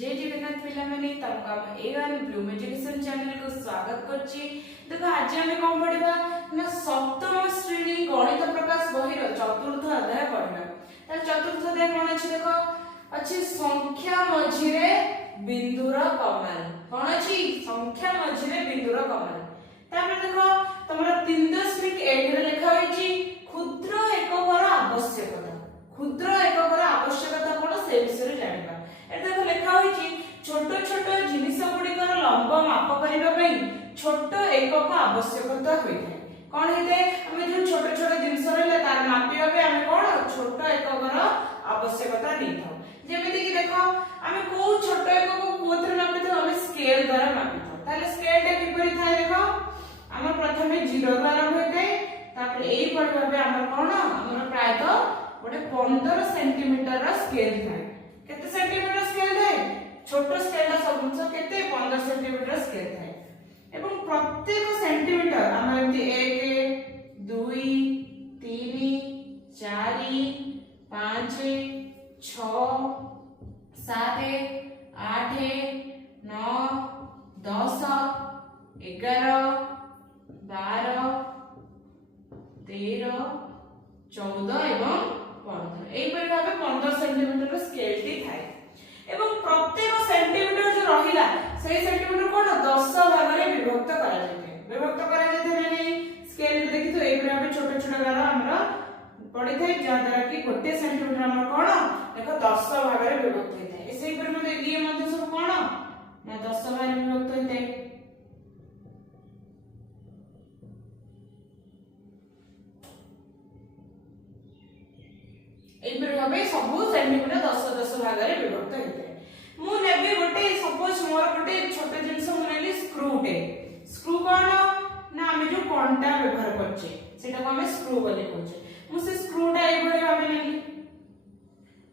जय जगन्नाथ पिला माने तमका एवन ब्लूम एजुकेशन चैनल को स्वागत करछि। देखो आज हम कोन पढिबा ना सप्तम श्रेणी गणित प्रकाश बहिर चतुर्थ अध्याय पढिबा। त चतुर्थ अध्याय कोन अछि देखो अछि संख्या मझिरे बिंदुर कमाल। कोन अछि संख्या मझिरे बिंदुर कमाल। तापर देखो तमरा 3.8 रे लिखा होइछि क्षुद्र एककर आवश्यकता। क्षुद्र एककर आवश्यकता कोन से विषय जानिबा। देखो लिखा होइछि छोट छोट जिनिस गुड़िकर लंब माप करिबा पई छोट एकक आवश्यकता होइଥାଏ। कोन हेते हम जो छोट छोट जिनिस रहले तार मापिबा पे हम कोन छोट एककर आवश्यकता नैथाउ। जेमिति कि देखो हम को छोट एकक कोथरे मापिथाउ हम स्केल द्वारा मापिथाउ। ताले स्केल टा किपरि थाए देखो हम प्रथमे 0 द्वारा आरंभ होइते तापर एई पड भाबे हम कोन हमर प्रायतः गोटे 15 सेंटीमीटर रा स्केल थाए। केते सेंटीमीटर स्केल थाए छोटो स्केल सबसे केते 15 सेंटीमीटर स्केल थाए एवं प्रत्येक सेंटीमीटर हम एमती 1 2 3 4 5 6 7 8 9 10 11 12 13 14 एवं 15 एई पर भाबे 15 सेंटीमीटर स्केल टी थाए एवं प्रत्येक सेंटीमीटर जो रहिला सेई सेंटीमीटर कोन 10 भाग रे विभक्त करा जाय। विभक्त करा जाय नै स्केल देखि तो एई पर भाबे छोट छोट गार हमरा पड़ी थाए जा द्वारा कि गोटे सेंटीमीटर हमर कोन देखो 10 भाग रे विभक्त होई थाए। एई पर मध्ये ये मध्ये सब कोन ना 10 भाग रे विभक्त होई थाए। एपर भाबे सब सेंटीमीटर 10 भाग रे विभक्त होइते। मु नेबे गोटे सपोज मोर गोटे छोटे जिंस मु नेली स्क्रू टे। स्क्रू कोन ना हम जो कंटा व्यवहार करछे सेटा को हम स्क्रू बोली कहछे। मु से स्क्रू टा एई भली भाबे नेली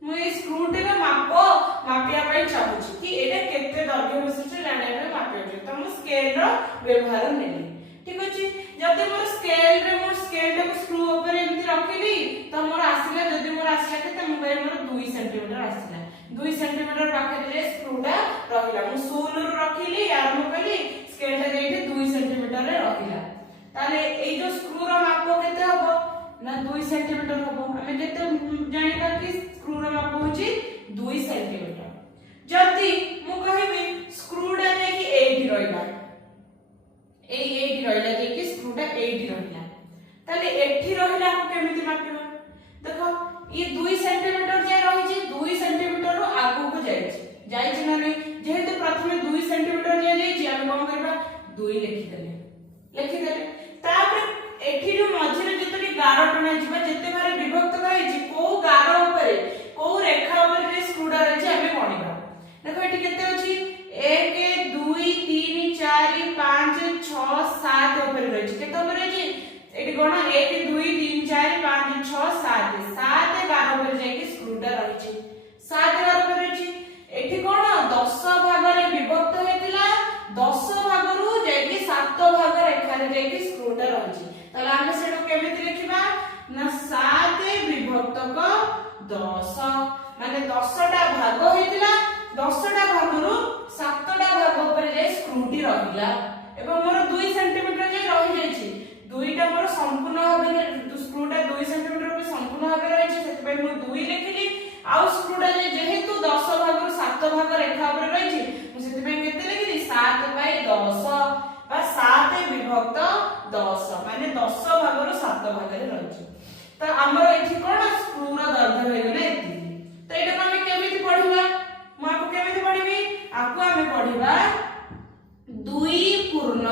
मु ए स्क्रू टे रा मापिया पई चाहूची कि एटा केते दैर्घ्य विशिष्ट जानिया रे मापिया छै त मु स्केल रो व्यवहार नेली। ठीक अछि जदि मोर स्केल रे मोर स्केल टा स्क्रू ऊपर एमति रखिली त मोर आसीला जदि मोर आसीला केते मु कहि मोर 2 सेंटीमीटर आसीला 2 सेंटीमीटर पाखे रे स्क्रू टा रहिला मु सोल रो रखिली आरंभ कली स्केल टा जेठी 2 सेंटीमीटर रे रहिला ताले एई जो स्क्रू रो माप केते हबो ना 2 सेंटीमीटर हबो। हमें जेते जानिबा कि स्क्रू रो माप होची 2 सेंटीमीटर। जदि मु कहिबी स्क्रू टा जे कि 8 रहिला एई रहिला जे कि स्क्रू टा 8 रहिला ताले एठी रहिला को केमिति मापिबा देखो ये 2 सेंटीमीटर जे रहि छी 2 सेंटीमीटर रो आगु को जाई छी ना नै जेहेतु प्रथमे 2 सेंटीमीटर जे जाई छी हम कोन करबा 2 लिखि देले तापर एठी रो मझिरे जतरी गार टना जिबा जते बारे विभक्त कराई छी को गार ऊपर को रेखा ऊपर रे स्क्रू टा रहै छी हमें पढिबा। देखो एठी केते अछि 1 2 3 4 5 6 7 ऊपर रहै छी केते ऊपर रहै छी एठी कोन 1 2 3 4 5 6 7 7 गार ऊपर जाई कि स्क्रू टा रहै छी 7 गार ऊपर रहै छी एठी कोन 10 भाग रे विभक्त हेतिला 10 भाग रु जाई कि 7 भाग रेखा रे जाई कि स्क्रू टा रहै छी तला हम सेडो केमिति लिखिबा ना 7 विभक्त क 10 माने 10 टा भाग हेतिला 10 टा भाग रु 7 टा भाग ऊपर जाई स्क्रू टी रहिला एवं मोर 2 सेंटीमीटर जे रहि जाई छी 2 टा मोर संपूर्ण भाबे स्क्रू टा 2 सेंटीमीटर पे संपूर्ण भाबे रहि छी सेति पय मु 2 लिखिली आ स्क्रू टा जे जेहेतु 10 भाग रु 7 भाग रेखा ऊपर रहि छी मु सेति पय केते लिखिली 7 बाय 10 बा 7 विभक्त 10 माने 10 भाग रु 7 भाग रे रहि छी त हमर एठी कोन स्क्रू रो दैर्घ्य होय गेले एति त एटा हम केमिति पढिबा मु आपको केमिति पढिबी आपको हम पढिबा 2 पूर्ण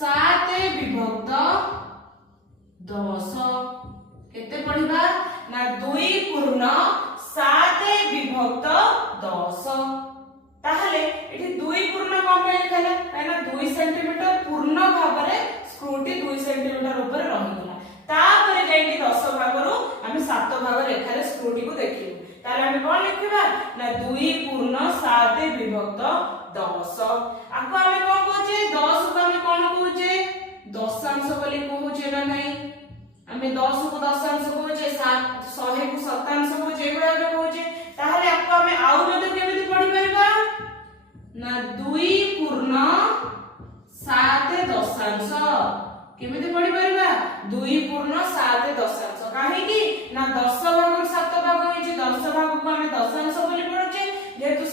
7 विभक्त 10 केते पढिबा ना 2 पूर्ण 7 विभक्त 10 ताहले एठी 2 पूर्ण कोन पे लिखला काना 2 सेंटीमीटर पूर्ण भाग रे स्क्रू टी 2 सेंटीमीटर ऊपर रहिला तापर जाई 10 भाग रु हम 7 भाग रेखा रे स्क्रू टी को देखिबो ताले हम कोन लिखिबा ना 2 पूर्ण 7 विभक्त 10 आको हम कोन कहचे 10 को हम कोन कहचे दशांश बोली कहचे ना नहीं हमें 10 को दशांश कहचे 100 को शतांश कहचे एगुडा कहचे ताहले आको हम आउ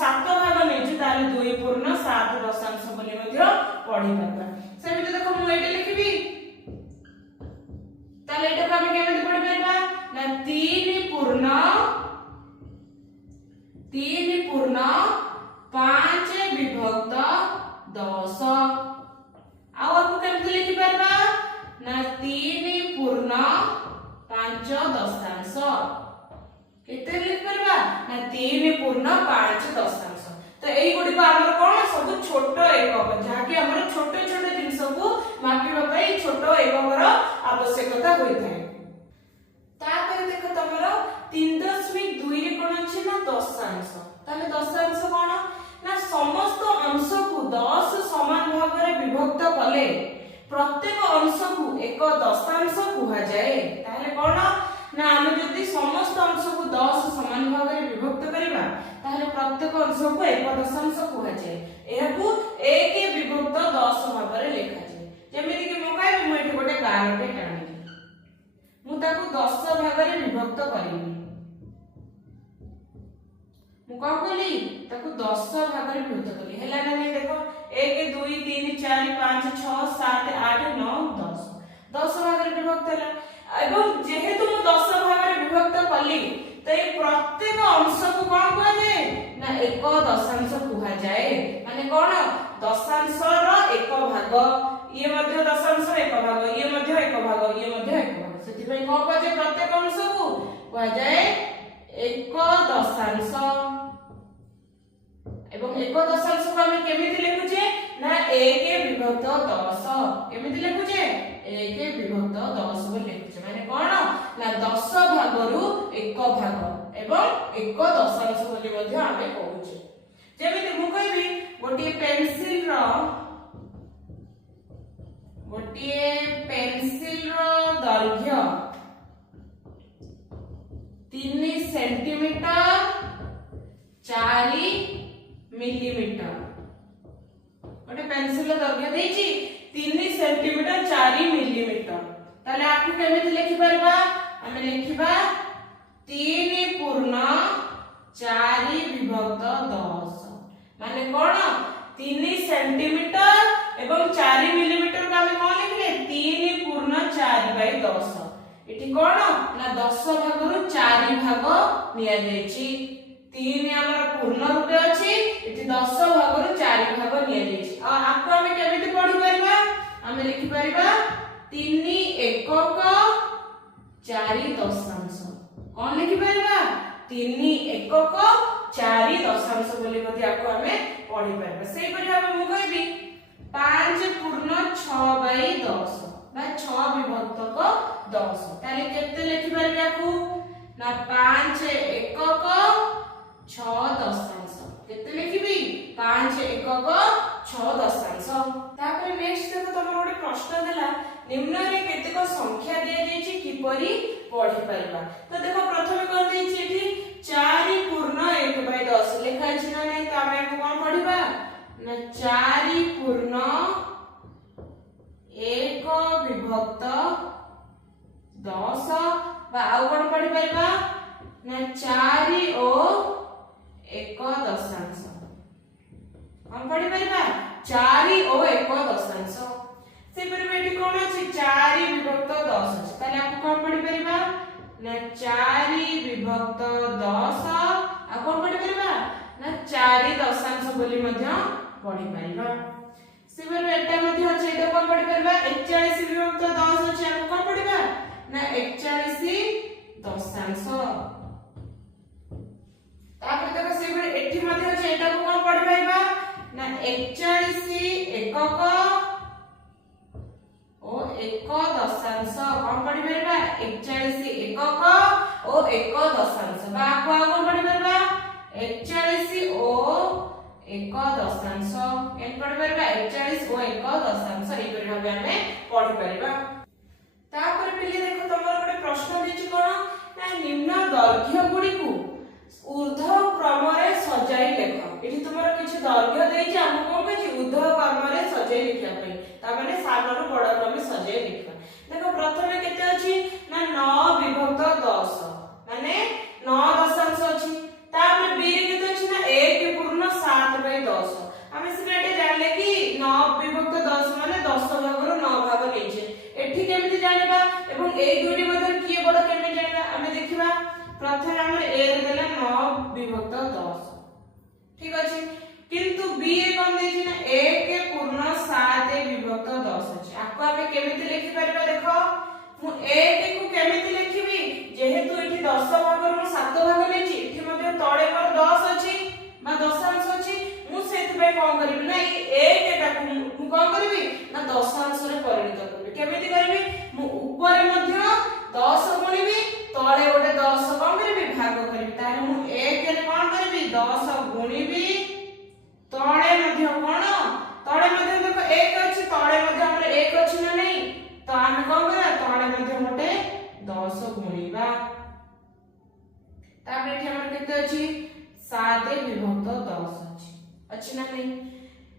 7 ଭାଗ ନେଇଛୁ ତାହେଲେ 2 ପୂର୍ଣ୍ଣ 7 ଦଶାଂଶ ବୋଲି ମଧ୍ୟ ପଢି ପାରିବା। ସେମିତି ଦେଖ ମୁଁ ଏଇଟା ଲିଖିବି, ତାହେଲେ ଏଟାକୁ ଆମେ କେମିତି ପଢି ପାରିବା ନା 3 ପୂର୍ଣ୍ଣ 5 ବିଭକ୍ତ 10। ଆଉ ଆକୁ କେମିତି ଲିଖି ପାରିବା ନା 3 ପୂର୍ଣ୍ଣ 5 ଦଶାଂଶ। କେତେ ଲିଖି ପାରିବା ନା 3 ପୂର୍ଣ୍ଣ 5 ଦଶାଂଶ। ତ ଏଇ ଗୁଡିକ ଆମର କଣ ସବୁ ଛୋଟ ଏକକ, ଯାହାକି ଆମର ଛୋଟ ଛୋଟ ଜିନିଷକୁ ମାପିବା ପାଇଁ ଛୋଟ ଏକକର ଆବଶ୍ୟକତା ହୋଇଥାଏ। ତାପରେ ଦେଖ ତମର 3.2 ରେ କଣ ଅଛି ନା ଦଶାଂଶ। ତାହେଲେ ଦଶାଂଶ କଣ ନା ସମସ୍ତ ଅଂଶକୁ 10 ସମାନ ଭାବରେ ବିଭକ୍ତ କଲେ ପ୍ରତ୍ୟେକ ଅଂଶକୁ ଏକ ଦଶାଂଶ କୁହାଯାଏ। ତାହେଲେ କଣ ନା ଆମେ ଯଦି ସମସ୍ତ ଅଂଶକୁ 10 ସମାନ ଭାବରେ ବିଭକ୍ତ କରିବା ତାହେଲେ ପ୍ରତ୍ୟେକ ଅଂଶକୁ ଏକ ଦଶାଂଶ କୁହାଯାଏ। ଏହାକୁ 1 ବିଭକ୍ତ 10 ଭାବରେ ଲେଖାଯାଏ। ଯେମିତି କି ମୁଁ କହିବି ମୁଁ ଏଠି ଗୋଟେ ଗାରଟେ ଟାଣିଲି, ମୁଁ ତାକୁ 10 ଭାଗରେ ବିଭକ୍ତ କରିବି। ମୁଁ କଣ କଲି ତାକୁ 10 ଭାଗରେ ବିଭକ୍ତ କଲି, ହେଲା ନା ନାହିଁ ଦେଖ 1 2 3 4 5 6 7 8 9 10 10 ଭାଗରେ ବିଭକ୍ତ ହେଲା। ଏବଂ ଯେହେତୁ ମୁଁ 10 ଭାଗରେ ବିଭକ୍ତ କଲି ତ এই ପ୍ରତ୍ୟେକ ଅଂଶକୁ କଣ କୁହାଯାଏ ନା ଏକ ଦଶାଂଶ କୁହାଯାଏ। ମାନେ କଣ ଦଶାଂଶର ଏକ ଭାଗ, ଇଏ ମଧ୍ୟ ଦଶାଂଶର ଏକ ଭାଗ, ଇଏ ମଧ୍ୟ ଏକ ଭାଗ, ଇଏ ମଧ୍ୟ ଏକ ଭାଗ, ସେଥିପାଇଁ କଣ କୁହାଯାଏ ପ୍ରତ୍ୟେକ ଅଂଶକୁ କୁହାଯାଏ ଏକ ଦଶାଂଶ। ଏବଂ ଏକ ଦଶାଂଶକୁ ଆମେ କେମିତି ଲେଖୁଛେ ନା 1 ବିଭକ୍ତ 10। କେମିତି ଲେଖୁଛେ 1 ବିଭକ୍ତ 10 ବୋଲି ଲେଖୁଛେ। ମାନେ କଣ ନା 10 ଭାଗରୁ ଏକ ଭାଗ ଏବଂ ଏକ ଦଶାଂଶ ବୋଲି ମଧ୍ୟ ଆମେ କହୁଛେ। ଯେମିତି ମୁଁ କହିବି ଗୋଟିଏ ପେନସିଲର ଦୈର୍ଘ୍ୟ 3 ସେଣ୍ଟିମିଟର 4 ମିଲିମିଟର। ଗୋଟେ ପେନସିଲର ଦୈର୍ଘ୍ୟ ଦେଇଛି 3 ସେଣ୍ଟିମିଟର 4 ମିଲିମିଟର। ତାହେଲେ ଆକୁ କେମିତି ଲେଖି ପାରିବା ଆମେ ଲେଖିବା 3 ପୂର୍ଣ୍ଣ 4 ବିଭକ୍ତ 10। ମାନେ କଣ 3 ସେଣ୍ଟିମିଟର ଏବଂ 4 ମିଲିମିଟର କୁ ଆମେ କଣ ଲେଖିଲେ 3 ପୂର୍ଣ୍ଣ 4/10। ଏଠି କଣ ନା 10 ଭାଗରୁ 4 ଭାଗ ନିଆଯାଇଛି। 3 ଆମର ପୂର୍ଣ୍ଣ ରୂପେ ଅଛି, ଏଠି 10 ଭାଗରୁ 4 ଭାଗ ନିଆଯାଇଛି। ଆଉ ଆକୁ ଆମେ କେମିତି ପଢି ପାରିବା ଆମେ ଲିଖି ପାରିବା 3 ଏକକ 4 ଦଶାଂଶ। କଣ ଲିଖି ପାରିବା 3 ଏକକ 4 ଦଶାଂଶ ବୋଲି ମଧ୍ୟ ଆକୁ ଆମେ ପଢି ପାରିବା। ସେଇପରି ଭାବେ ମୁଁ କହିବି 5 ପୂର୍ଣ୍ଣ 6/10 ବା 6 ବିଭକ୍ତକ 10। ତାହେଲେ କେତେ ଲେଖି ପାରିବା ଆକୁ ନା 5 ଏକକ 6 ଦଶାଂଶ। କେତେ ଲେଖିବି 5 ଏକକ 6 ଦଶାଂଶ। ତାପରେ ନେକ୍ସଟ ଦେଖ ତମର ଗୋଟେ ପ୍ରଶ୍ନ ଦେଲା ନିମ୍ନରେ କେତେକ ସଂଖ୍ୟା ଦିଆଯାଇଛି କିପରି ପଢି ପାରିବା। ତ ଦେଖ ପ୍ରଥମେ କଣ ଦେଇଛି ଏଠି 4 ପୂର୍ଣ୍ଣ 1/10 ଲେଖା ଅଛି ନା ନାହିଁ। ତ ଆମେ ଆକୁ କଣ ପଢିବା ନା 4 ପୂର୍ଣ୍ଣ 1 ବିଭକ୍ତ 10 ବା ଆଉ କଣ ପଢି ପାରିବା ନା 4 ଓ 1 ଦଶାଂଶ। କଣ ପଢି ପାରିବା 4 ଓ 1 ଦଶାଂଶ। ସେପରି ଏଠି କଣ ଅଛି 4 ବିଭକ୍ତ 10 ଅଛି, ତାହେଲେ ଆକୁ କଣ ପଢି ପାରିବା ନା 4 ବିଭକ୍ତ 10 ଆଉ କଣ ପଢି ପାରିବା ନା 4 ଦଶାଂଶ ବୋଲି ମଧ୍ୟ ପଢି ପାରିବା। ସେପରି ଏଟା ମଧ୍ୟ ଅଛି, ଏଟା କଣ ପଢି ପାରିବା 41 ବିଭକ୍ତ 10 ଅଛି, ଆକୁ କଣ ପଢିବା ନା 41 ଦଶାଂଶ। ତାପରେ ଦେଖ ସେପରି ଏଠି ମଧ୍ୟ ଅଛି, ଏଟାକୁ କଣ ପଢି ପାରିବା ନା 41 ଏକକ ଓ 1 ଦଶାଂଶ। କଣ ପଢି ପାରିବା 41 ଏକକ ଓ 1 ଦଶାଂଶ ବା ଆକୁ ଆଉ କଣ ପଢି ପାରିବା 41 ଓ 1 ଦଶାଂଶ। କେମିତି ପଢି ପାରିବା 41 ଓ 1 ଦଶାଂଶ ଏଇପରି ଭାବେ ଆମେ ପଢି ପାରିବା। ତାପରେ ପିଲେ ଦେଖ ତମର ଗୋଟେ ପ୍ରଶ୍ନ ଦେଇଛି କଣ ନା ନିମ୍ନ ଦୈର୍ଘ୍ୟ ଗୁଡିକୁ ঊର୍ଧ୍ବ କ୍ରମରେ ସଜାଇ ଲେଖ। ଏଠି ତୁମର କିଛି ଦୈର୍ଘ୍ୟ ଦେଇଛି, ଆମକୁ କଣ କହିଛି ঊର୍ଧ୍ବ କ୍ରମରେ ସଜାଇ ଲେଖିବା ପାଇଁ, ତାମାନେ ସାନରୁ ବଡ କ୍ରମେ ସଜାଇ ଲେଖିବା। ଦେଖ ପ୍ରଥମେ କେତେ ଅଛି ନା 9 ବିଭକ୍ତ 10 ମାନେ 9 ଦଶାଂଶ ଅଛି। ତାପରେ b ରେ କେତେ ଅଛି ନା 1 ପୂର୍ଣ୍ଣ विभक्त 10 ठीक अछि किंतु बी रे कोन देछि ना 1 पूर्ण 7 विभक्त 10 अछि आको आमे केमिति लिखि परबा देखो मु 1 को केमिति लिखिबी जेहेतु एठी 10 भाग रो 7 भाग लेछि एठी मध्ये तळे पर 10 अछि बा दशांश अछि मु सेति पे कोन करबी ना ए 1 एटा मु कोन करबी ना दशांश रे परिणत करबी केमिति करबी मु ऊपर मध्ये 10 गुणिबी तळे गोटे 10 कोन करबी भाग करबी ताले मु 1 रे कोन करबी 10 गुणिबी तळे मध्ये कोन तळे मध्ये देखो 1 अछि तळे मध्ये हमर 1 अछि ना नहीं तो हम कोन करा तळे मध्ये गोटे 10 गुणिबा तापर एठी हमर केते अछि 7 विभक्त 10 अछि ना नहीं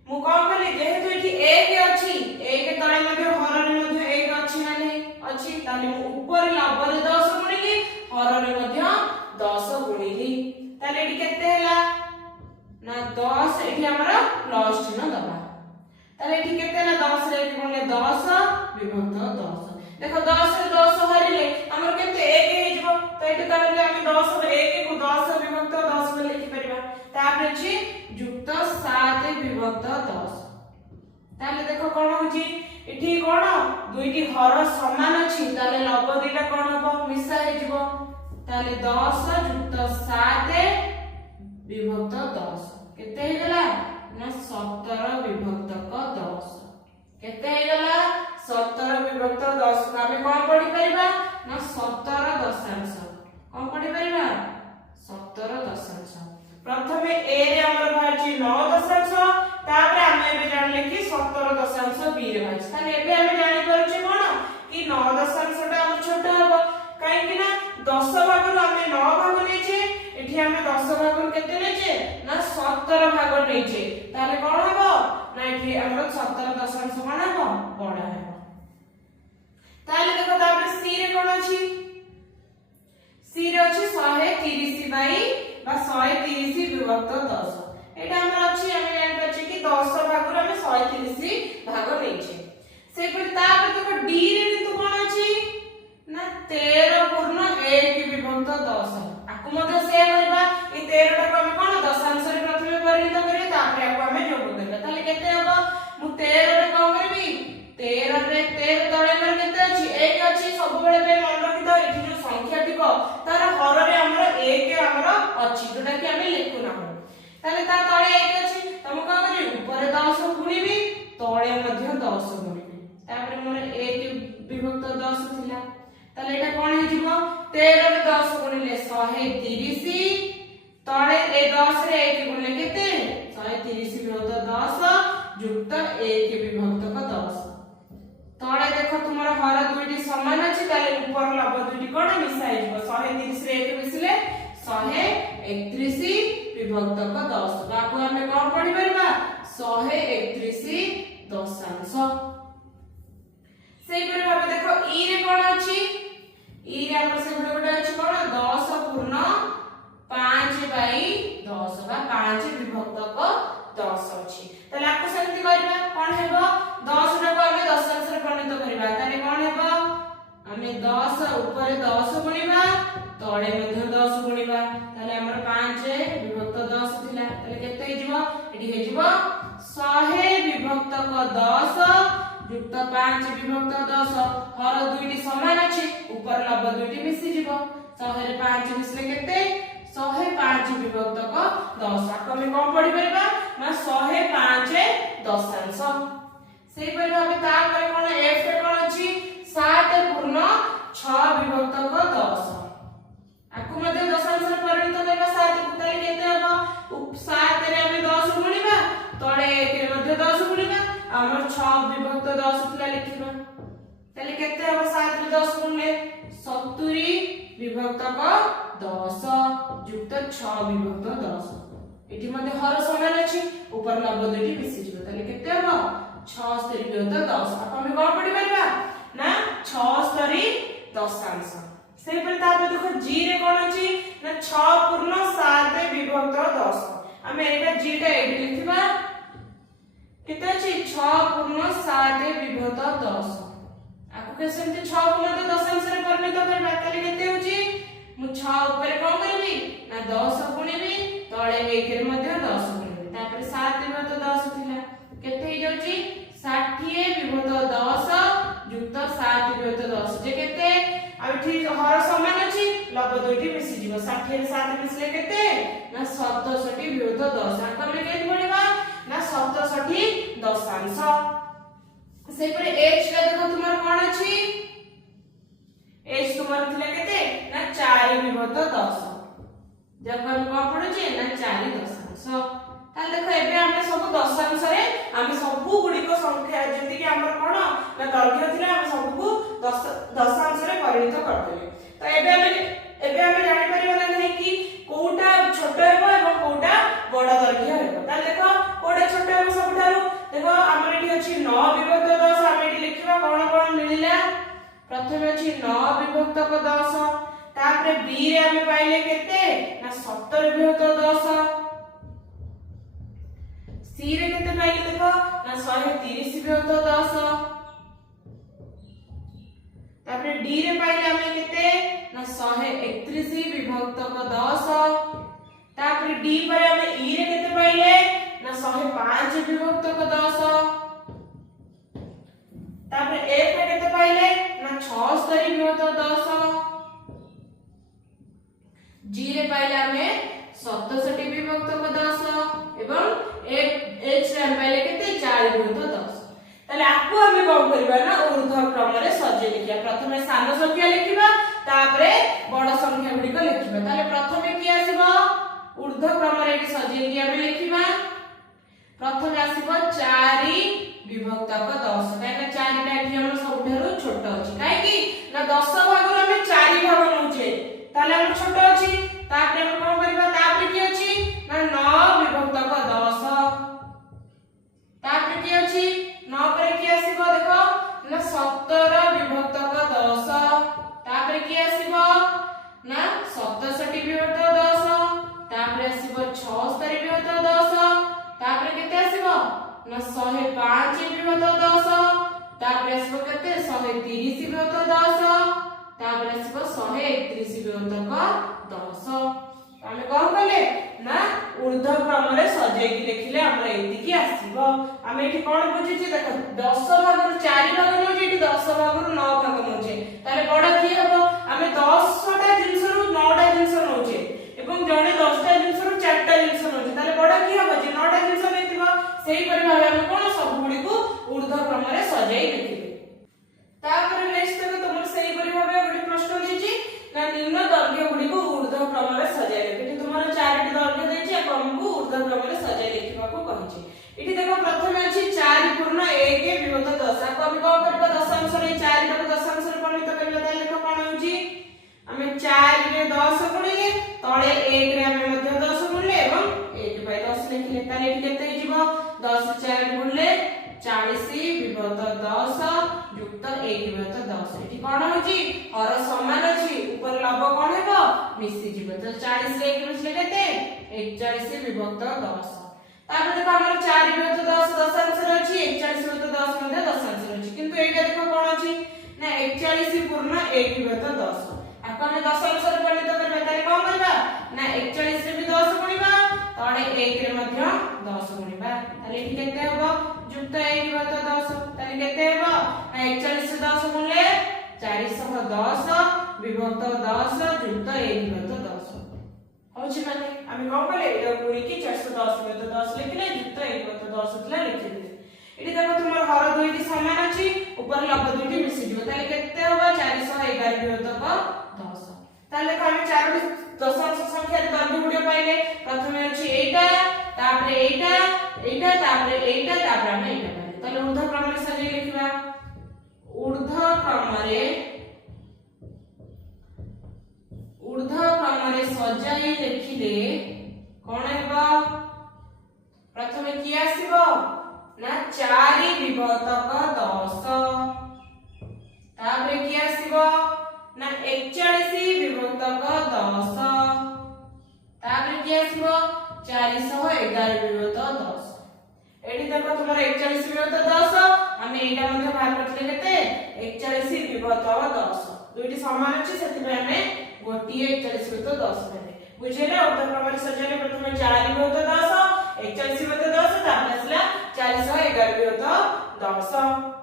मु कोन कली जेहेतु एठी 1 अछि 1 तळे मध्ये हर रे मध्ये 1 अछि ना नहीं अछि ताले मु ऊपर लबर 10 गुणिली हर रे मध्ये 10 गुणिली ताले एठी केते हैला ना 10 एठी हमरा प्लस चिन्ह दबा ताले एठी केते ना 10 रे गुणले 10 विभक्त 10 देखो 10 रे 10 हरिले हमर केते 1 हे जबो तो एठी ताले हम 10 रे 1 को 10 विभक्त 10 में लिखि परिबा तापर अछि युक्त 7 विभक्त 10 ताले देखो कोन होची एठी कोन दुईटी हर समान अछि ताले लब दिटा कोन हबो मिसा हे जबो ताले 10 युक्त 7 विभक्त 10 केते हे गला ना 17 विभक्त 10 केते हे गला 17 विभक्त 10 को हमें कोन पढी परिबा ना 17 दशांश कोन पढी परिबा 17 दशांश प्रथमे ए रे हमर भाची 9 दशांश तापर हमें एबे जानले कि 17 दशांश बी रे भाची ताले एबे हमें जानि परछि कोन कि 9 दशांशटा हम छोट हबो काहे कि ना 10 भाग रो हमें 9 भाग लेछे एठी हमें 10 भाग रो केते लेछे ना 17 भाग लेछे ताले कोन हबो ना एठी हमर 17 दशांश कोन हबो बडा हबो ताले देखो तापर सी रे कोन अछि सी रे अछि 130 बाई बा 130 विभक्त 10 एटा हमर अछि हम जानि पछि कि 10 भाग रो हमें 130 भाग लेछे से पर तापर देखो डी रे किंतु कोन अछि ना 13 पूर्ण 1 विभक्त 10 आकु मध्ये से करबा ई 13 टा को हम कोन दशांश रे प्रथमे परिणत करिया तापर आकु हम जोग करबा ताले केते हबो मु 13 रे कोन करबी 13 रे 13 तळे पर केते अछि 1 अछि सब बेले पे मन रखि दो एठी जो संख्या टिको तार हर रे हमर 1 हमर अछि जोटा कि हम लिखु ना ताले ता तळे 1 अछि तम का करी ऊपर 10 गुणिबी तळे मध्ये 10 गुणिबी तापर मोर 1 विभक्त 10 थिला ताले एटा कोन हे जिवो 13 रे 10 गुणिले 130 तळे ए 10 रे 1 गुणिले केते 130 विभक्त 10 युक्त 1 विभक्त 10 तळे देखो तुमर हर दुईटी समान अछि ताले ऊपर लब दुईटी कोन मिसाइ जिवो 130 रे 1 मिसले 131 विभक्त 10 बाकू हमें कोन पढि परबा 131 दशांश सेहि पर भाबे देखो ई रे कोन अछि ई रे हमर से गोटे अछि कोन 10 पूर्ण 5 बाई 10 बा 5 विभक्त 10 अछि ताले आकु सेमति करबा कोन हेबो 10 रे को हमें दशांश रे परिणत करबा ताले कोन हेबो हमें 10 ऊपर 10 गुणिबा तळे मध्ये 10 गुणिबा ताले हमर 5 विभक्त 10 थिला ताले केते हे जिवो एठी हे जिवो 100 विभक्त 10 युक्त 5 विभक्त 10 हर दुईटी समान अछि ऊपर लब दुईटी मिसि जिवो 100 रे 5 मिसले केते 105 विभक्त 10 आको हम कोन पढि परबा ना 105 दशांश सेहि पर भाबे ता पर कोन f रे कोन अछि 7 पूर्ण 6 विभक्त 10 आको मध्ये दशांश रे परिणत करबा 7 को ताले केते हबो 7 रे हम 10 गुणिबा तळे 1 रे मध्ये 10 गुणिबा हमर 6 विभक्त 10 थिला लिखिबा ताले केते हबो 7 रे 10 गुणले 70 विभक्त 10 युक्त 6 विभक्त 10 एठी मध्ये हर समान अछि ऊपर लब दुईटी मिसि जिवो ताले केते हबो 76 विभक्त 10 आपण हम कोन पढि परबा ना 76 दशांश सेहि पर तापर देखो जी रे कोन अछि ना 6 पूर्ण 7 विभक्त 10 हम एटा जी टा एठी लिखिबा केते अछि 6 पूर्ण 7 विभक्त 10 आकु के सेमति 6 को मध्ये दशांश रे परिणत करबा ताले केते होची मु 6 ऊपर कोन करबी ना 10 गुणिबी तळे 1 रे मध्ये 10 गुणिबी तापर 7 विभक्त 10 थिला केते हे जाउची 60 विभक्त 10 युक्त 7 विभक्त 10 जे केते अब ठीक हर समान अछि लब दुइटी मिसि जीव 60 रे 7 मिसले केते ना 67 विभक्त 10 आक में केते पड़िबा ना 67 दशांश से पर h का देखो तुम्हार कोन अछि h तुम्हार थिला केते ना 4 विभक्त 10 जब हम कोन पडुचे ना 4 दशांश ताल देखो एबे हम सब दशांश रे हम सब गुडी को संख्या जति कि हमर कोन ना दर्घ्य थिला हम सब को दशांश रे परिणत कर देले तो एबे हम जानि परिबा नै कि कोउटा छोट हेबो एवं कोउटा बड़ दर्घ्य हेबो ताल देखो कोउटा छोट हेबो सबठारु देखो हमर एठी अछि 9 विभक्त 10 हम एठी लिखिबा कोन कोन मिलिला प्रथमे अछि 9 विभक्त 10 तापरे b रे हम पाइले केते ना 17 विभक्त 10 c रे केते पाइले देखो ना 130 विभक्त 10 तापरे d रे पाइले हम केते ना 131 विभक्त 10 तापरे d पर हम e रे केते पाइले ना 105 विभक्त 10 तापरे f रे केते पाइले ना 76 विभक्त 10 g रे पाइले हमें 67 विभक्त 10 एवं h रे हम पाइले केते 4 विभक्त 10 ताले आपको हमें कोन करबा ना ऊर्ध्व क्रम रे सजे लिखिया प्रथमे सान संख्या लिखिबा तापरे बड़ संख्या गुडी को लिखिबा ताले प्रथमे की आसीबो ऊर्ध्व क्रम रे सजे लिखिया हम लिखिबा प्रथमे आसीबो 4 विभक्त 10 काहे 4 टा एठी हम सबठारु छोट अछि काहे कि ना 10 भाग रो हम 4 भाग नउचे ताले हम छोट अछि तापरे हम कोन करबा तापरे की अछि ना 9 विभक्त 10 तापरे की अछि 9 पर की आसीबो देखो ना 17 विभक्त 10 तापरे की आसीबो ना 67 विभक्त 10 तापरे आसीबो 76 विभक्त 10 तापरे केते आसीबो ना 105 विभक्त 10 तापरे आसीबो केते 130 विभक्त 10 तापरे आसीबो 131 विभक्त 10 आमे कोन कले ना ऊर्ध्व क्रम रे सजे कि लिखिले हमरा एति की आसीबो आमे एठी कोन बुझी छी देखो 10 भाग रो 4 भाग नो एठी 10 भाग रो 9 भाग नोचे ताले बडा की हबो आमे 10 टा जिंस रो 9 टा जिंस नोचे एवं जणे 10 टा जिंस रो 4 टा जिंस नोचे ताले बडा की हबो जे 9 टा जिंस नेतिबो सेही परि भाबे हम कोन सब गुडी को ऊर्ध्व क्रम रे सजाई लिखिबे तापर नेक्स्ट तक तुमर सेही परि भाबे गुडी प्रश्न देछि ना निम्न दर्घ्य गुडी को ऊर्ध्व क्रम रे सजाई लिखि तुमर 4 टी दर्घ्य देछि आ क्रम को ऊर्ध्व क्रम रे सजाई लिखिबा को कहिछि इठी देखो प्रथमे अछि 4 पूर्ण 1 विभक्त 10 आ हम कोन करबा दशांश रे 4 टा दशांश रे परिणत करबा ताले देखो कोन होउछि हमें 4 रे 10 गुणिले तळे 1 रे हमें मध्ये 10 गुणले एवं 1 बाय 10 लिखिले ताले एठी केते हिजिबो 10 4 गुणले 40 विभक्त 10 युक्त 1 विभक्त 10 एठी कोन होउछि हर समान अछि ऊपर लब कोन हेबो मिसि जिवो तो 40 रे 1 मिसले केते 41 विभक्त 10 तापर देखो हमर 4 विभक्त 10 दशांश रे अछि 41 विभक्त 10 मध्ये दशांश रे अछि किंतु एटा देखो कोन अछि ना 41 पूर्ण 1 विभक्त 10 आको हम दशांश रे परिणत करबा ताले कोन करबा ना 41 रे भी 10 गुणिबा तळे 1 रे मध्ये 10 गुणिबा ताले एठी केते हबो युक्त 1 विभक्त 10 ताले केते हबो ना 41 से 10 गुणले 410 विभक्त 10 युक्त 1 विभक्त 10 होछि माने हम कोन कले एटा गुणी की 410 विभक्त 10 लिखले युक्त 1 विभक्त 10 तला लिखिले एठी देखो तुमर हर दुइटी समान अछि ऊपर लब दुइटी मिसि जिवो ताले केते हबो 411 विभक्त 10 ताले हम 4 दशांश संख्या रे दर्घ्य गुडी पाइले प्रथमे अछि एटा तापरे एटा तापरे एटा तापरे हम एटा पाइले ताले ऊर्ध्व क्रम रे सजे लिखिबा ऊर्ध्व क्रम रे सजाई लिखिले कोन हेबो प्रथमे की आसीबो ना 4 विभक्त 10 तापरे की आसीबो ना 41 विभक्त 10 तापरे की आसीबो 411 विभक्त 10 एठी देखो तुम्हारा 41 विभक्त 10 हमें एटा मध्ये बाहर करले केते 41 विभक्त 10 दुइटी समान अछि सेति पे हमें गोटे 41 बहुत 10 देले बुझेले ऊर्ध्वक्रम सजाले प्रथम 4 बहुत 10 41 बहुत 10 तापर आसला 411 बहुत 10